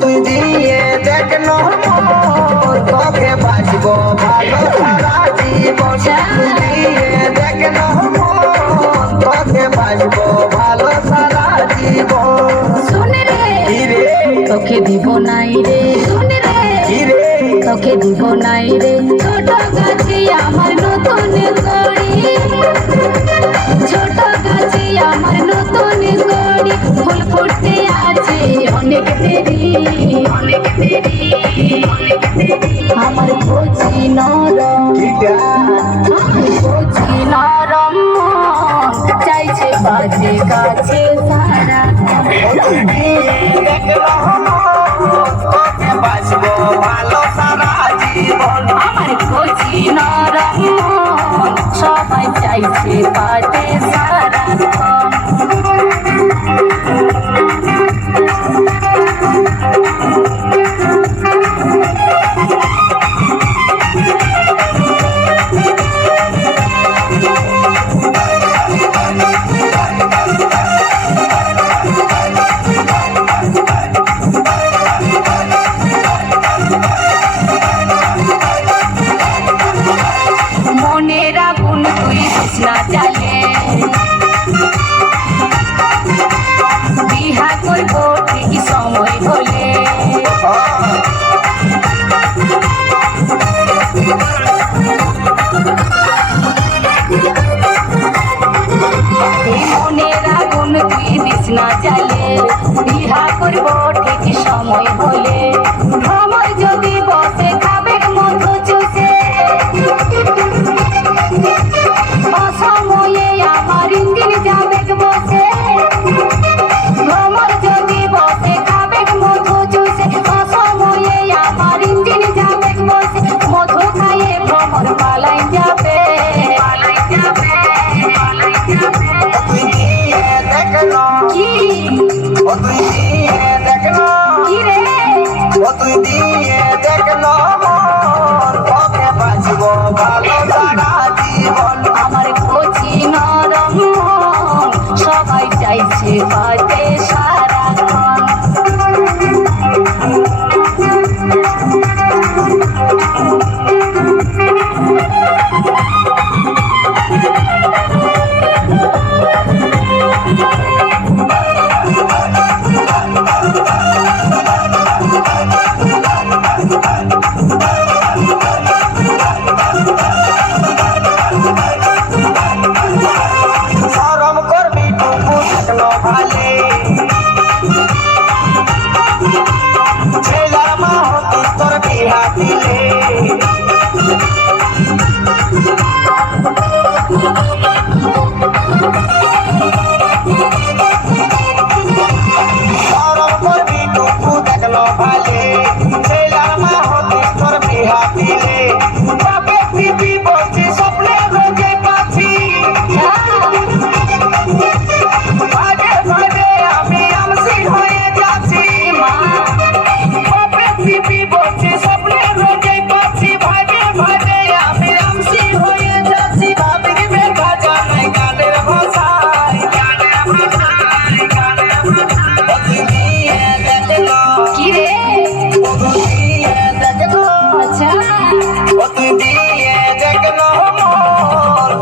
তুই দিয়ে দেখ তোকে বাঁচবো ভালো সারা জীবন। তুই দিয়ে দেখ তোকে বাঁচবো ভালো সারা জীবন। শুনে রে তোকে দিব নাই রে, শুনে রে তোকে দিব নাই রে। ছোট গাছে আমার নতুন কড়ি, ছোট গাছে আমার নতুন কড়ি, ফুল ফুটতে আছে অনেক দেরি, অনেক দেরি, অনেক দেরি। আমার কচি নরম, আমার কচি নরম চাইছে বাজে কাছে সারা। তোকে বাঁচবো ভালো সারা জীবন। আমার কচি নরম সবাই চাইছে পাতে সারা। মনের আগুন তুই না জ্বালে, বিহা করবো ঠিক সময় হলে। মনের আগুন তুই দিস না জ্বালে, বিহা করবো ঠিক সময় হলে। ভ্রমর যদি বসে খাবে মধু চুষে, অসময়ে আমার ইঞ্জিন যাবে বসে। ভ্রমর যদি বসে খাবে মধু চুষে, অসময়ে আমার ইঞ্জিন যাবে বসে। মধু খাইয়ে ভ্রমর পালাই যাবে, পালাই যাবে, পালাই যাবে। তুই দিয়ে দেখ কি তুই দিয়ে দেখ কি রে তুই দিয়ে দেখ তোকে বাঁচবো ভালো সারা জীবন। আমার কচি নরম সবাই চাইছে পাতে সারাক্ষণ। শরম করবি টুকু থাকলো ভালে, ছেলার মা হতি তোর বিহা দিলে। শরম করবি টুকু দেখলো ভালে, ছেলার মা হতি তোর বিহা দিলে। বাপে দিদি বলছি স্বপ্নে রোজে পাচ্ছি, ভাগে ভাগে আমি আমসি হয়ে যাচ্ছি। বাপে দিদি বলছি স্বপ্নে রোজে পাচ্ছি, ভাগে ভাগে আমি আমসি হয়ে যাচ্ছি। ভাবি বেটা জানাই গানের ভাষায়, গানের ভাষায়, গানের ভাষায়। তুই দিয়ে দেখলো কি রে তুই দিয়ে দেখলো আচ্ছা তুই দিয়ে দেখলো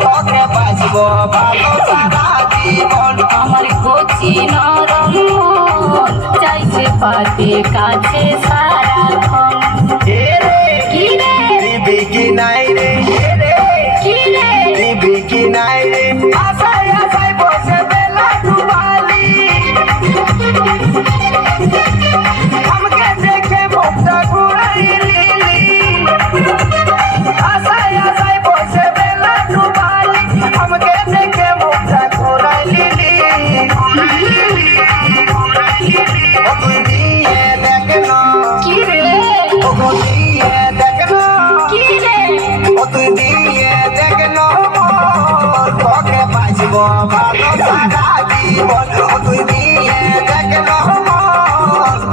তোকে বাঁচবো ভালো সারা জীবন। আমার কচি নরম চাইছে পাতে কাছে সারাক্ষণ। কি রে দিবি কি নাই রে, কি রে দিবি কি নাই রে, আশায় আশায় বসে বেলা ডুবালি। আমাকে দেখে মুখটা ঘুরাই লিলি, আশায় আশায় বসে বেলা ডুবালি। আমাকে দেখে মুখটা ঘুরাই লিলি। তুই দিয়ে দেখ কি রে দিয়ে দেখ কি রে তুই দিয়ে দেখ তোকে বাঁচবো ভালো সারা জীবন। তুই দিয়ে দেখ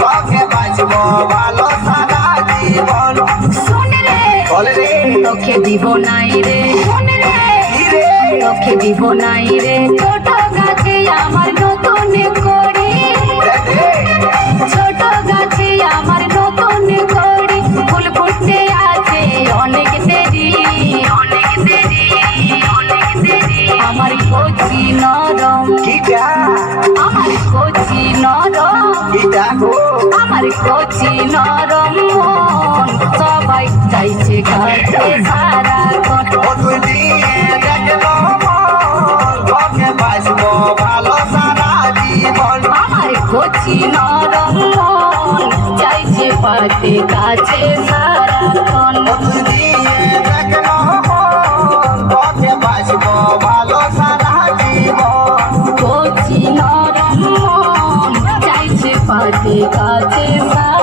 তোকে বাঁচবো ভালো সারা জীবন। শুনে রে বলে রে তোকে দিব নাই রে, শুনে রে কি রে তোকে দিব নাই রে। ছোট গাছে আমার নতুন কড়ি, ছোট গাছে কচি নরম কিটা আমার কচি নরম কিটা গো আমার কচি নরম মন সবাই চাইছে কাছে সারাক্ষণ ও তুই দিয়ে দেখলো মন তোকে বাসবো ভালো সারা জীবন আমার কচি নরম মন চাইছে পাতে কাছে সারাক্ষণ ও তুই দিয়ে দেখলো মন তোকে বাসবো ভালো সারা জীবন কচি নরম মন চাইছে পাতে কাছে সারাক্ষণ